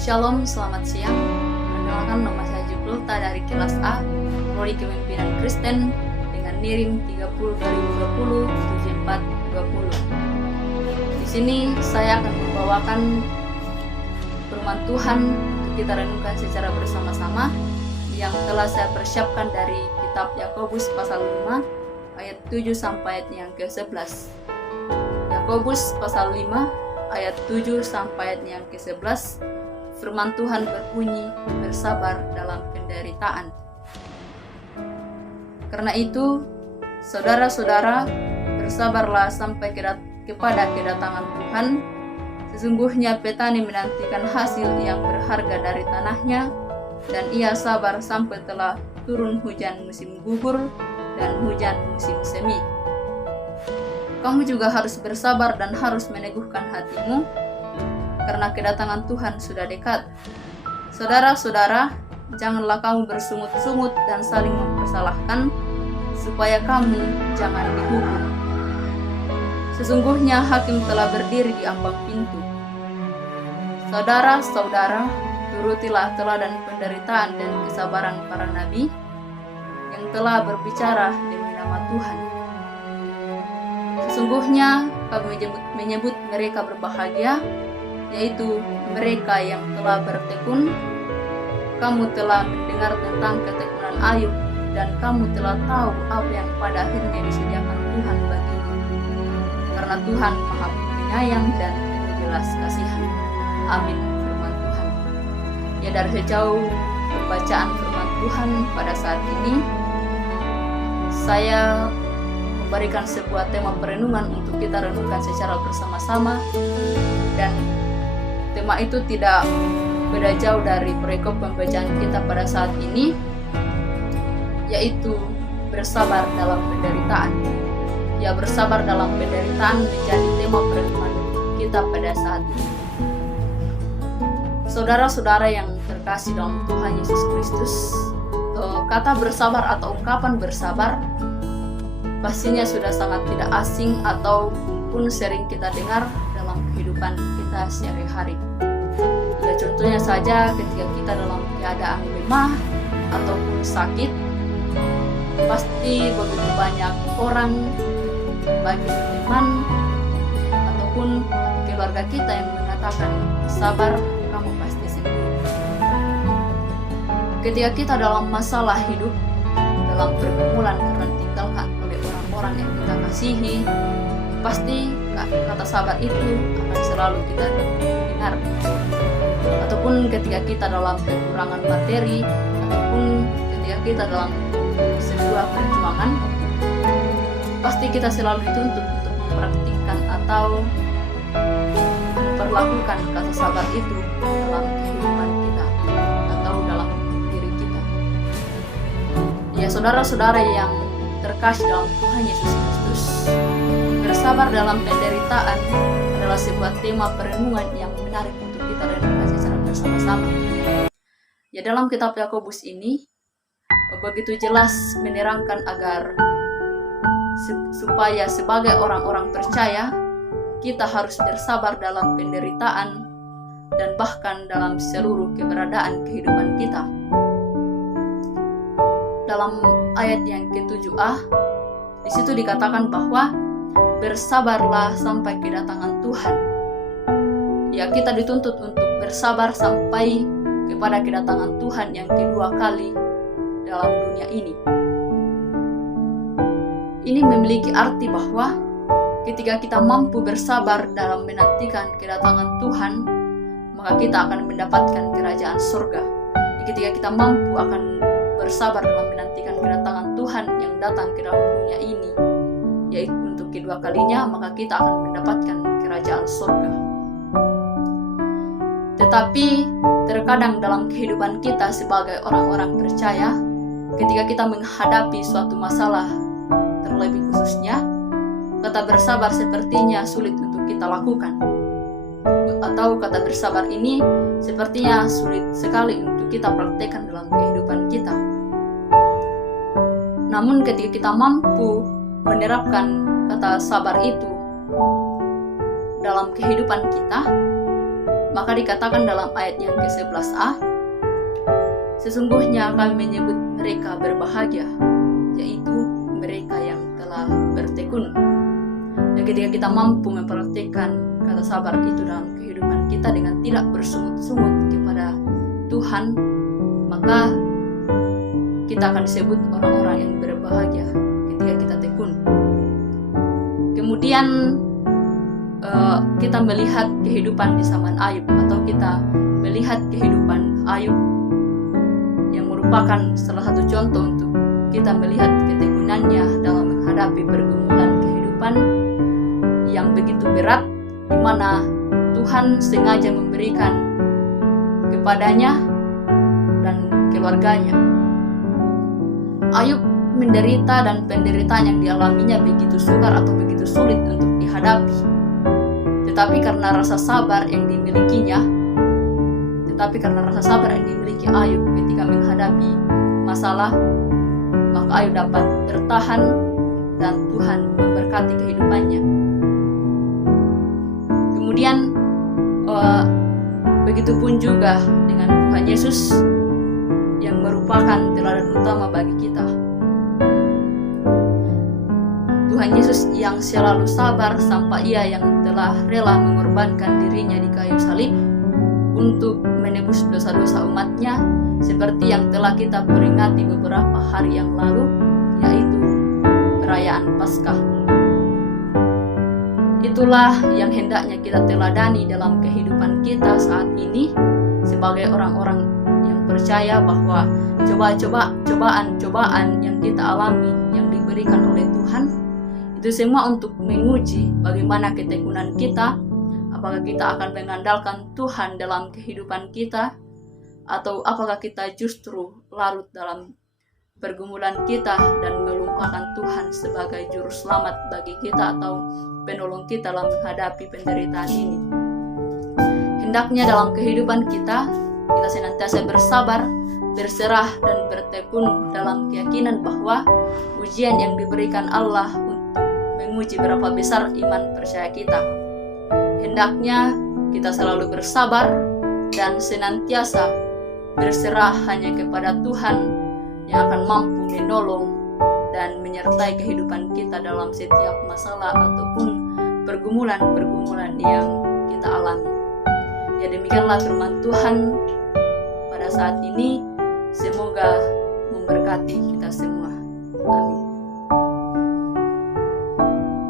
Shalom, selamat siang. Perkenalkan, nama saya Juplta dari kelas A, Prodi Kepemimpinan Kristen dengan NIRIM 30/2020-7420. Di sini saya akan membawakan firman Tuhan untuk kita renungkan secara bersama-sama yang telah saya persiapkan dari kitab Yakobus pasal 5 ayat 7 sampai ayat yang ke-11. Yakobus pasal 5 ayat 7 sampai ayat yang ke-11. Firman Tuhan berbunyi, bersabar dalam penderitaan. Karena itu, saudara-saudara, bersabarlah sampai kepada kedatangan Tuhan. Sesungguhnya petani menantikan hasil yang berharga dari tanahnya, dan ia sabar sampai telah turun hujan musim gugur dan hujan musim semi. Kamu juga harus bersabar dan harus meneguhkan hatimu, karena kedatangan Tuhan sudah dekat. Saudara-saudara, janganlah kamu bersungut-sungut dan saling mempersalahkan, supaya kamu jangan dihukum. Sesungguhnya hakim telah berdiri di ambang pintu. Saudara-saudara, turutilah teladan penderitaan dan kesabaran para nabi yang telah berbicara demi nama Tuhan. Sesungguhnya kami menyebut mereka berbahagia, yaitu mereka yang telah bertekun. Kamu telah mendengar tentang ketekunan Ayub, dan kamu telah tahu apa yang pada akhirnya disediakan Tuhan baginya. Karena Tuhan Maha Penyayang dan penuh belas kasihan. Amin. Firman Tuhan. Ya, dari sejauh pembacaan firman Tuhan pada saat ini, saya memberikan sebuah tema perenungan untuk kita renungkan secara bersama-sama, dan tema itu tidak beda jauh dari perikop pembacaan kita pada saat ini, yaitu bersabar dalam penderitaan. Ya, bersabar dalam penderitaan menjadi tema perenungan kita pada saat ini. Saudara-saudara yang terkasih dalam Tuhan Yesus Kristus, kata bersabar atau ungkapan bersabar pastinya sudah sangat tidak asing ataupun sering kita dengar dalam kehidupan kita sehari-hari. Ya, contohnya saja ketika kita dalam keadaan lemah ataupun sakit, pasti begitu banyak orang, baik teman ataupun keluarga kita yang mengatakan, sabar, kamu pasti sembuh. Ketika kita dalam masalah hidup, dalam pergumulan karena ditinggalkan oleh orang-orang yang kita kasihi, pasti kata sabar itu akan selalu kita dengar. Ataupun ketika kita dalam kekurangan materi, ataupun ketika kita dalam sebuah perjuangan, pasti kita selalu dituntut untuk mempraktikkan atau memperlakukan kata sabar itu dalam kehidupan kita atau dalam diri kita. Ya, saudara-saudara yang terkasih dalam Tuhan Yesus Kristus, bersabar dalam penderitaan adalah sebuah tema perenungan yang menarik untuk kita renungkan secara bersama-sama. Ya, dalam kitab Yakobus ini begitu jelas menerangkan agar supaya sebagai orang-orang percaya kita harus bersabar dalam penderitaan dan bahkan dalam seluruh keberadaan kehidupan kita. Dalam ayat yang ke-7a, di situ dikatakan bahwa bersabarlah sampai kedatangan Tuhan. Ya, kita dituntut untuk bersabar sampai kepada kedatangan Tuhan yang kedua kali dalam dunia ini. Ini memiliki arti bahwa ketika kita mampu bersabar dalam menantikan kedatangan Tuhan, maka kita akan mendapatkan kerajaan surga. Ketika kita mampu akan bersabar dalam menantikan kedatangan Tuhan yang datang ke dalam dunia ini, yaitu untuk kedua kalinya, maka kita akan mendapatkan kerajaan surga. Tetapi terkadang dalam kehidupan kita sebagai orang-orang percaya, ketika kita menghadapi suatu masalah, terlebih khususnya, kata bersabar sepertinya sulit untuk kita lakukan. Atau kata bersabar ini sepertinya sulit sekali untuk kita praktekkan dalam kehidupan kita. Namun ketika kita mampu menerapkan kata sabar itu dalam kehidupan kita, Maka dikatakan dalam ayat yang ke-11a, sesungguhnya kami menyebut mereka berbahagia, yaitu mereka yang telah bertekun. Dan ketika kita mampu mempraktikkan kata sabar itu dalam kehidupan kita dengan tidak bersungut-sungut kepada Tuhan, maka kita akan disebut orang-orang yang berbahagia ketika kita tekun. Kemudian kita melihat kehidupan di zaman Ayub, atau kita melihat kehidupan Ayub yang merupakan salah satu contoh untuk kita melihat ketekunannya dalam menghadapi pergumulan kehidupan yang begitu berat, di mana Tuhan sengaja memberikan kepadanya dan keluarganya. Ayub menderita, dan penderitaan yang dialaminya begitu sukar atau begitu sulit untuk dihadapi. Tetapi karena rasa sabar yang dimiliki Ayub ketika menghadapi masalah, maka Ayub dapat bertahan dan Tuhan memberkati kehidupannya. Kemudian begitupun juga dengan Tuhan Yesus yang merupakan teladan utama bagi kita. Tuhan Yesus yang selalu sabar sampai Ia yang telah rela mengorbankan dirinya di kayu salib untuk menebus dosa-dosa umatnya, seperti yang telah kita peringati beberapa hari yang lalu, yaitu perayaan Paskah. Itulah yang hendaknya kita teladani dalam kehidupan kita saat ini sebagai orang-orang yang percaya bahwa cobaan yang kita alami yang diberikan oleh Tuhan itu semua untuk menguji bagaimana ketekunan kita, apakah kita akan mengandalkan Tuhan dalam kehidupan kita, atau apakah kita justru larut dalam pergumulan kita dan melupakan Tuhan sebagai juru selamat bagi kita atau penolong kita dalam menghadapi penderitaan ini. Hendaknya dalam kehidupan kita senantiasa bersabar, berserah, dan bertekun dalam keyakinan bahwa ujian yang diberikan Allah menguji berapa besar iman percaya kita. Hendaknya kita selalu bersabar dan senantiasa berserah hanya kepada Tuhan yang akan mampu menolong dan menyertai kehidupan kita dalam setiap masalah ataupun pergumulan yang kita alami. Ya, demikianlah firman Tuhan pada saat ini. Semoga memberkati kita semua. Amin.